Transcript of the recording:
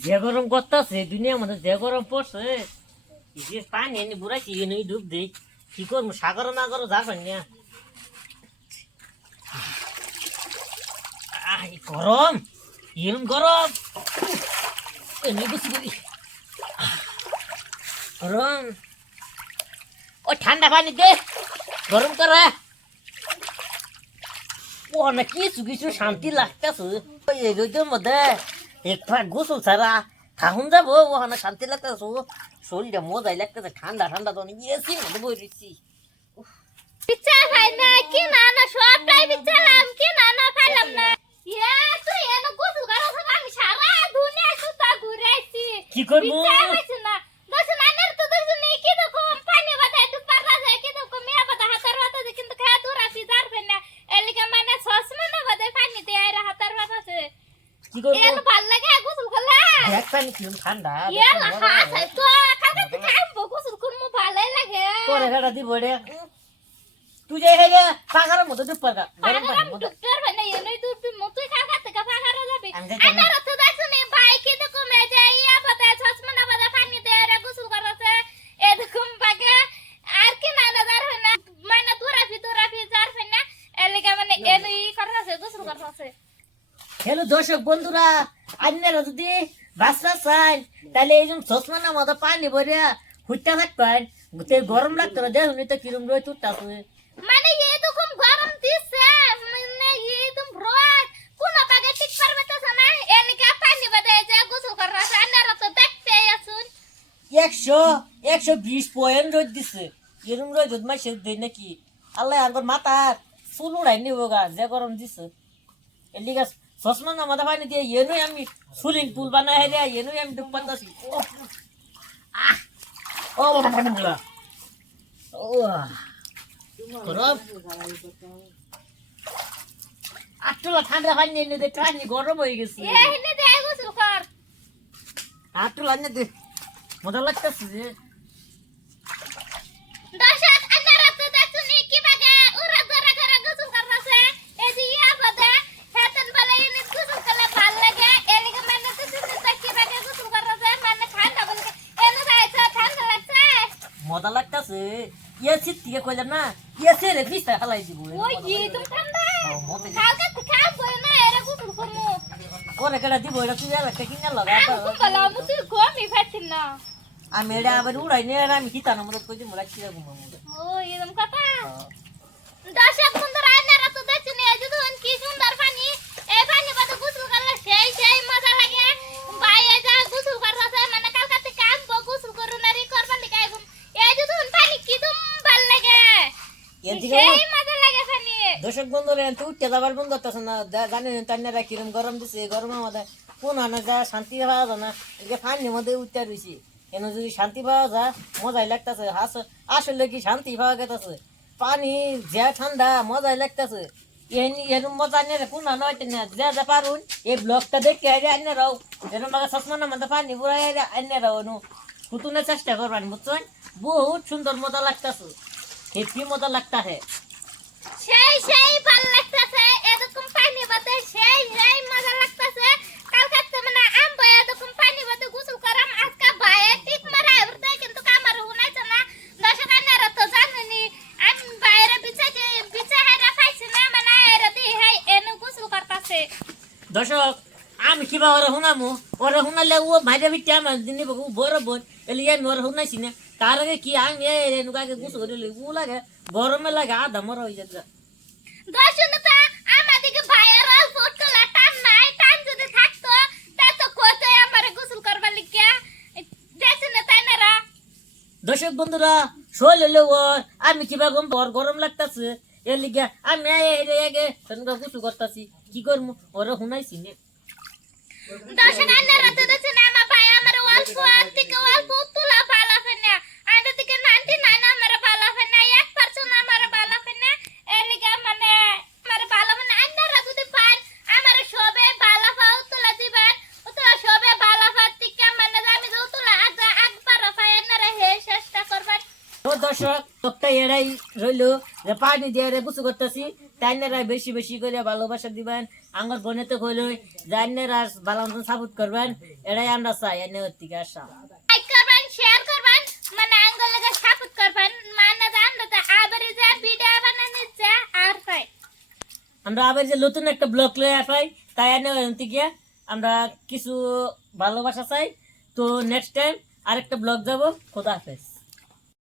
যে গরম করতেছে দুনিয়ার মধ্যে যে গরম পড়ছে যে পানি এনে বুড়াইছি এনে ডুব দেই কি করবো সাগর না করো যা পাই না গরম এরম গরম এনে বসি করি গরম ও ঠান্ডা পানি দে গরম করে ও না কিছু কিছু শান্তি লাগতেছে ওই রোদের মধ্যে একটা গোসল ছাড়া থাকুন যাবো ওখানে শান্তি লাগতেছে শরীরটা মজাই লাগতেছে ঠান্ডা ঠান্ডা তো এসি মধ্যে বই রয়েছি পিচ্ছা খাই না কি না না সবটাই পিচ্ছালাম কি না না খাইলাম না ইয়া তুই এত গোসল করছ আমি সারা দুনিয়া সুতা ঘুরাইছি কি করবো পিচ্ছা খাইছ না দশ নানের তো দশ নেই কি রকম পানি বাদা একটু পারা যায় কি রকম মিয়া বাদা হাতার বাদা কিন্তু খায় তোরা পিজার ফেনা এলিকা মানে সসমে না বাদা পানি দে আইরা হাতার বাদা কি করবো এত ভাল লাগে গোসল করলে দেখ পানি কি ঠান্ডা ইয়া হাসে তো কালকে খাইবো গোসল করমু ভালোই লাগে পরে গাড়া দিব রে তুই যাই হে পাখার মতো ডুব পাকা গরম পানি মতো ডক্টর মানে এনই তো মতই খাওয়া থেকে পাখারও যাবে আমি যাই আনার তো দেখছনি বাইকে তো কমে যায় ইয়া বাদা চশমা বাদা পানি দে আর গোসল করতে এরকম পাকে আর কি না দাদার না মানে তোরাফি যার ফেনা এলিকা মানে এনই করতেছে গোসল করতেছে হ্যালো দর্শক বন্ধুরা আপনারা যদি বাসা চান তাহলে এই জন্য চশমা না মতো পানি ভরিয়া হুইটা থাকবেন গরম লাগতো না দেখুন তো কিরম রয়ে তুলতে মানে এরকম গরম দিছে মানে একদম রোদ কোন পাকে ঠিক পারবে তো না এলিকা পানি বাদা যে গোসল করতেছে আনার তো দেখতে আসুন 120 রোদ দিছে এরম রোদ মাসে দেয় নাকি আল্লাহ আমার মাথার চুল উড়াই নিব গা যে গরম দিছে এলিকা চশমা না মাথা পানি দিয়ে এনুই আমি সুইমিং পুল বানাই রে এনুই আমি ডুব পাতাছি ও বাবা ও গরম আটলা ঠান্ডা পানি এনে দে পানি গরম হয়ে গেছে এনে দে গোসল কর আটলা এনে দে মজা লাগতেছে যে দর্শক আনারা তো দেখছনি কি বাগে ওরা ধরা ধরা গোসল করতেছে এই যে ইয়া বাদা হাতন বলে এনে গোসল করলে ভাল লাগে এলিকে মানে তো শুনতে কি বাগে গোসল করতেছে মানে ঠান্ডা বলে এনে যাইছে ঠান্ডা লাগছে মজা লাগতেছে ইয়ে শীত থেকে কইলাম না ইয়ে সেরে পিস্তা হালাই দিব ওই জি তুমি ঠান্ডা মতে কালকে তো খাবো না এরা গোসল করমু ওরে কেডা দিব এটা তুই একটা কিনা লাগা আমি বলা মুতি কমই ফাটিন না আমি এটা আবার উড়াই নে আর আমি কিতানো মত কই দিমু রাখছি রাখবো মামু ও এরকম কথা দর্শক বন্ধুরা আনারা তো দেখছনি এই যে ধরুন কি সুন্দর পানি এই পানি বাদে গোসল করলে সেই মজা লাগে বাইরে যা গোসল করতেছে মানে কালকে কাম গোসল করুন আর করবার লিগে এই যে ধরুন পানি কি তুম ভাল লাগে সেই মজা লাগে পানি দর্শক বন্ধুরা তুই উঠতে যাবার বন্ধ করতেছ না জানেন তান্নারা কিরম গরম দিছে গরমের মধ্যে কোন আনা যা শান্তি পাওয়া যায় না এদিকে পানির মধ্যে উঠতে রয়েছি এনে যদি শান্তি পাওয়া যায় মজাই লাগতেছে আসলে কি শান্তি পাওয়া গেছে পানি যে ঠান্ডা মজাই লাগতেছে এরম মজা নিয়ে কোন আনা হইতে না যা পারুন এই ব্লগটা দেখে আইনে রাও এরম আগে চশমা না মধ্যে পানি বুড়াই আইনে রাও হুতুনের চেষ্টা করবেন বুঝছেন বহুত সুন্দর মজা লাগতেছে খেতে মজা লাগতা হে সেই ভাল লাগতেছে এরকম পানি বাদে সেই মজা লাগতেছে কালকে তো মানে আম বয়া এরকম পানি বাদে গোসল করাম আজকে ভাইয়ে ঠিক মারা উঠতে কিন্তু কামার হুনাইছে না দর্শক আনারা তো জানেনি আমি বাইরে বিছা হাইরা খাইছি না মানে এরা দি হাই এনে গোসল করতেছে দর্শক আমি কিবা ওরা শুনামু ওরা শুনালে ও মাইরে বিটে আমার দিনে ও বড় বোন এলি আমি ওরা শুনাইছি না তার আগে কি আমি এনুকাকে গুছ করে ও লাগে গরমে লাগে আধা মরা হয়ে যাচ্ছে দর্শক তো আমাদেরকে ভাইয়ের ফটোলা টান নাই টান যদি থাকতো তাই তো কত আমার গোসল করবার লিখিয়া দেখছেন না তাই না দর্শক বন্ধুরা শোল হলে ও আমি কিবা গম গরম লাগতেছে এর লিগে আমি আগে গুছু করতেছি কি করবো ওরা শুনাইছি না দর্শক আনারা তো দেখছেন আমার ভাই আমার অল্প থেকে অল্প তুলা ভালো ফেনা আইটা থেকে 99 আমার ভালো ফেনা 1% আমার ভালো ফেনা এলিগা মানে আমার ভালো ফেনা আনারা যদি পান আমার সবে ভালো পাও তুলা দিবেন তুলা সবে ভালো পাত থেকে মানে আমি যে তুলা আগবার পাই আনারা হে চেষ্টা করবেন তো দর্শক তোকটা এরাই রইলো যে পানি দিয়ে গুছু করতেছি তাইনেরা বেশি বেশি করে ভালোবাসা দিবেন আমার বোনেতে কইল জানেরা ভালো মতন সাপোর্ট করবেন এটাই আমরা চাই এনে থেকে আসা লাইক করবেন শেয়ার করবেন মানে আঙ্গুলকে সাপোর্ট করবেন মানে জানতে তো আবার যে ভিডিও বানানো যা আর পাই আমরা আবার যে নতুন একটা ব্লগ লয়ে আসাই তাই এনে থেকে আমরা কিছু ভালোবাসা চাই তো নেক্সট টাইম আরেকটা ব্লগ যাব খোদা হাফেজ